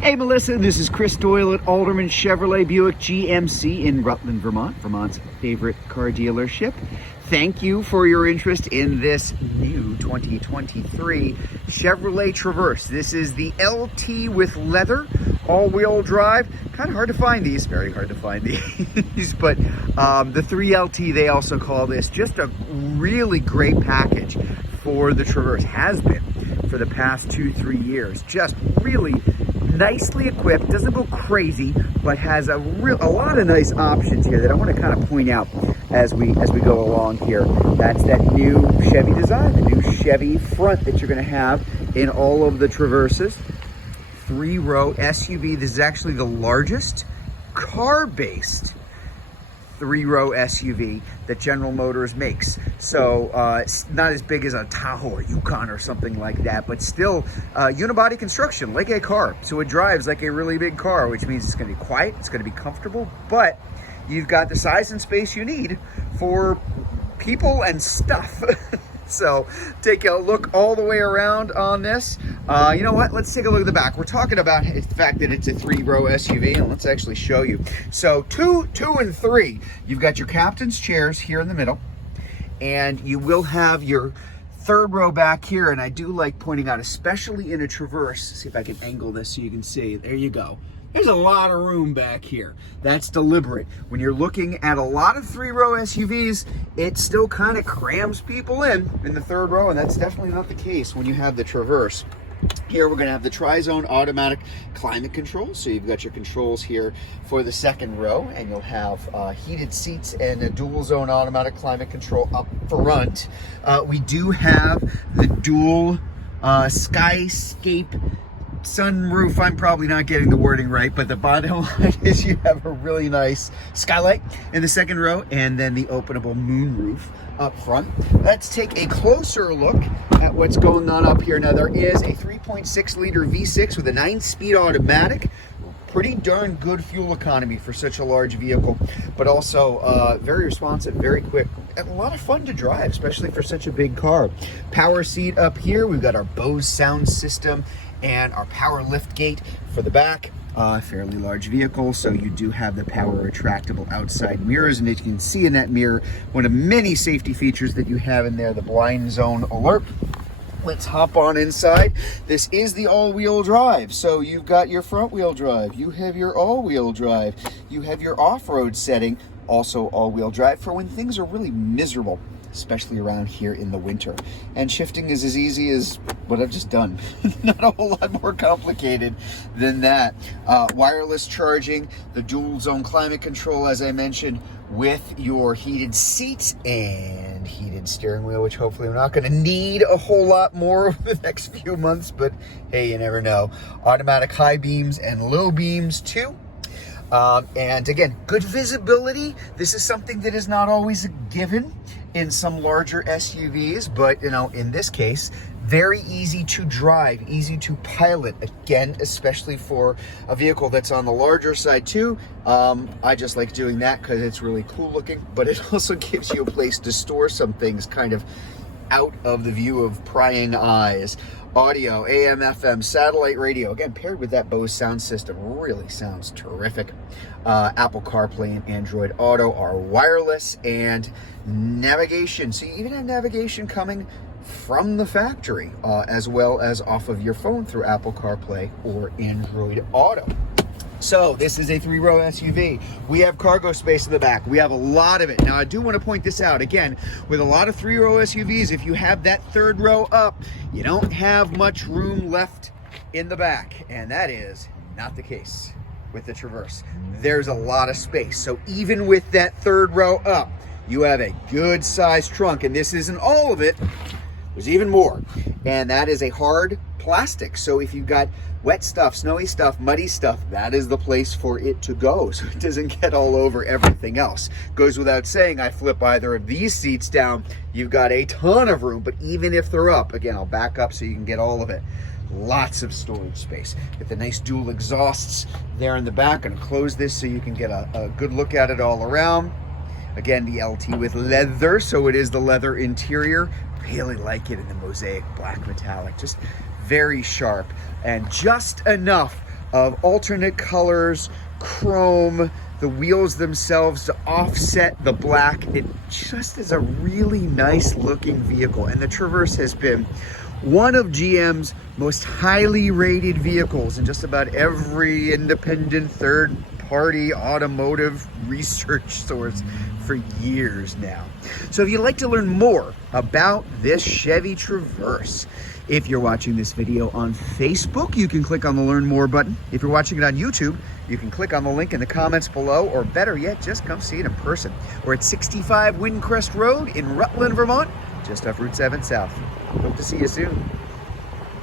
Hey Melissa, this is Chris Doyle at Alderman Chevrolet Buick GMC in Rutland, Vermont, Vermont's favorite car dealership. Thank you for your interest in this new 2023 Chevrolet Traverse. This is the LT with leather, all-wheel drive. Kind of hard to find these, very hard to find these, but the 3LT, they also call this. Just a really great package for the Traverse, has been for the past 2-3 years. Just really nicely equipped, doesn't go crazy, but has a lot of nice options here that I want to kind of point out as we go along here. That's that new Chevy design, the new Chevy front that you're going to have in all of the Traverses. 3-row SUV. This is actually the largest car-based 3-row SUV that General Motors makes. So it's not as big as a Tahoe or Yukon or something like that, but still unibody construction like a car. So it drives like a really big car, which means it's going to be quiet, it's going to be comfortable, but you've got the size and space you need for people and stuff. So take a look all the way around on this. You know what? Let's take a look at the back. We're talking about the fact that it's a 3-row SUV, and let's actually show you. So 2, 2, and 3. You've got your captain's chairs here in the middle, and you will have your 3rd row back here. And I do like pointing out, especially in a Traverse, see if I can angle this so you can see. There you go. There's a lot of room back here. That's deliberate. When you're looking at a lot of 3-row SUVs, it still kind of crams people in the 3rd row, and that's definitely not the case when you have the Traverse. Here we're going to have the tri-zone automatic climate control. So you've got your controls here for the 2nd row, and you'll have heated seats and a dual zone automatic climate control up front. We do have the dual Skyscape sunroof. I'm probably not getting the wording right, but the bottom line is you have a really nice skylight in the 2nd row, and then the openable moonroof up front. Let's take a closer look at what's going on up here. Now, there is a 3.6 liter V6 with a 9-speed automatic. Pretty darn good fuel economy for such a large vehicle, but also very responsive, very quick, and a lot of fun to drive, especially for such a big car. Power seat up here. We've got our Bose sound system and our power lift gate for the back. Fairly large vehicle, so you do have the power retractable outside mirrors, and as you can see in that mirror, one of many safety features that you have in there, the blind zone alert. Let's hop on inside. This is the all-wheel drive, so you've got your front-wheel drive, you have your all-wheel drive, you have your off-road setting, also all-wheel drive for when things are really miserable, especially around here in the winter. And shifting is as easy as what I've just done. Not a whole lot more complicated than that. Wireless charging, the dual zone climate control, as I mentioned, with your heated seats and heated steering wheel, which hopefully I'm not going to need a whole lot more over the next few months, but hey, you never know. Automatic high beams and low beams too. And again, good visibility. This is something that is not always a given in some larger SUVs, but you know, in this case, very easy to drive, easy to pilot. Again, especially for a vehicle that's on the larger side too. I just like doing that because it's really cool looking, but it also gives you a place to store some things kind of out of the view of prying eyes. Audio, AM, FM, satellite radio, again, paired with that Bose sound system, really sounds terrific. Apple CarPlay and Android Auto are wireless, and navigation. So you even have navigation coming from the factory, as well as off of your phone through Apple CarPlay or Android Auto. So this is a 3-row SUV. We have cargo space in the back. We have a lot of it. Now, I do want to point this out. Again, with a lot of 3-row SUVs, if you have that 3rd row up, you don't have much room left in the back. And that is not the case with the Traverse. There's a lot of space. So even with that 3rd row up, you have a good sized trunk. And this isn't all of it. There's even more. And that is a hard plastic. So if you've got wet stuff, snowy stuff, muddy stuff, that is the place for it to go, so it doesn't get all over everything else. Goes without saying, I flip either of these seats down, you've got a ton of room, but even if they're up, again, I'll back up so you can get all of it. Lots of storage space. With the nice dual exhausts there in the back. I'm gonna close this so you can get a good look at it all around. Again, the LT with leather, so it is the leather interior. Really like it in the mosaic black metallic, just very sharp and just enough of alternate colors, chrome, the wheels themselves to offset the black. It just is a really nice looking vehicle, and the Traverse has been one of GM's most highly rated vehicles in just about every independent third-party automotive research source for years now. So if you'd like to learn more about this Chevy Traverse, if you're watching this video on Facebook, you can click on the Learn More button. If you're watching it on YouTube, you can click on the link in the comments below, or better yet, just come see it in person. We're at 65 Windcrest Road in Rutland, Vermont, just off Route 7 South. Hope to see you soon.